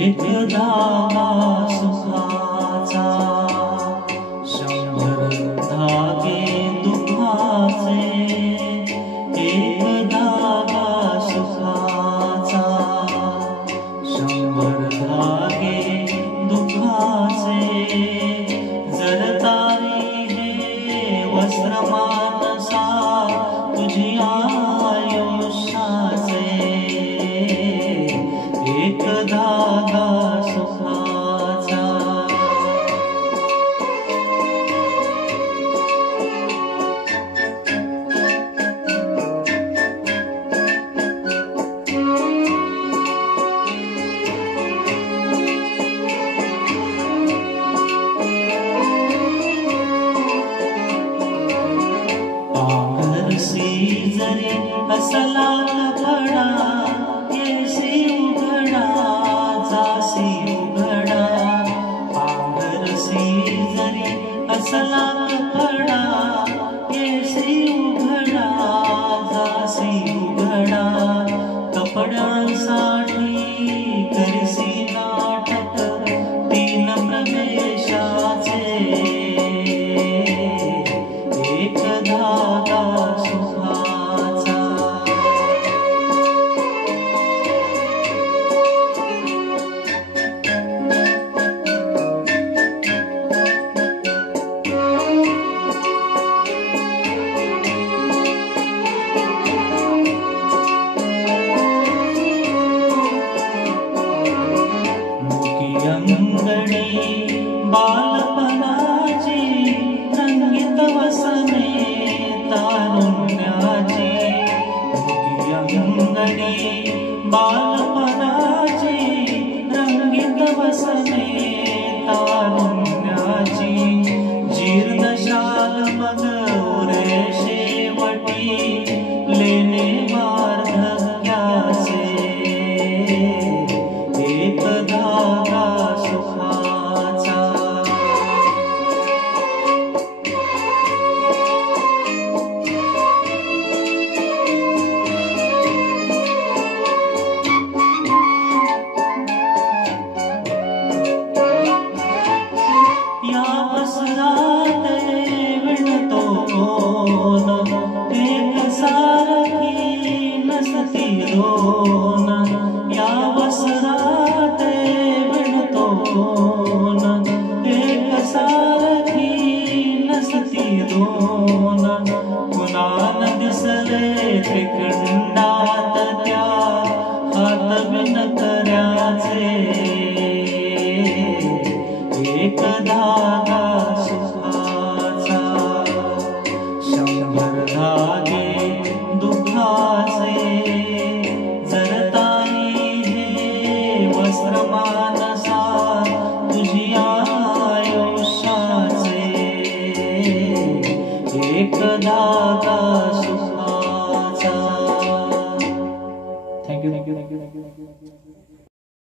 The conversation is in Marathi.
एक धागा सुखाचा, 100 धागे दुखाचे. एक धागा सुखाचा, 100 धागे दुखाचे. जर तारी हे वस्त्र मानसा तुझी आयुष्याचे. एक धागा सुखाचा. पांघरसी जरी असला कपडा, येसी उघडा जासी उघडा. पांघरसी जरी असला कपडा, येसी उघडा जासी उघडा. कपड्यांसाठी करसी नाटक 3 प्रवेशाचे. एक धागा सुखाचा. अंगणी बालपणाची, रंगीत वसने तारुण्याची. अंगणी बालपणाची, रंगीत वसने तारुण्याची. जीर्ण शाल मग उरे शेवटी, लेणे वार्धक्याचे. एक धागा सुखाचा. या वस्त्रात विणतो कोण, एक सारखी नसती दोन. या वस्त्रात विणतो कोण, एक सारखी नसती दोन. कुणाल दिसले त्रिखंडात त्या, हात विणकऱ्याचे. एक धागा सुखाचा, 100 धागे दुखाचे. जर तारी हे वस्त्र मानसा तुझी आयुष्याचे. एक धागा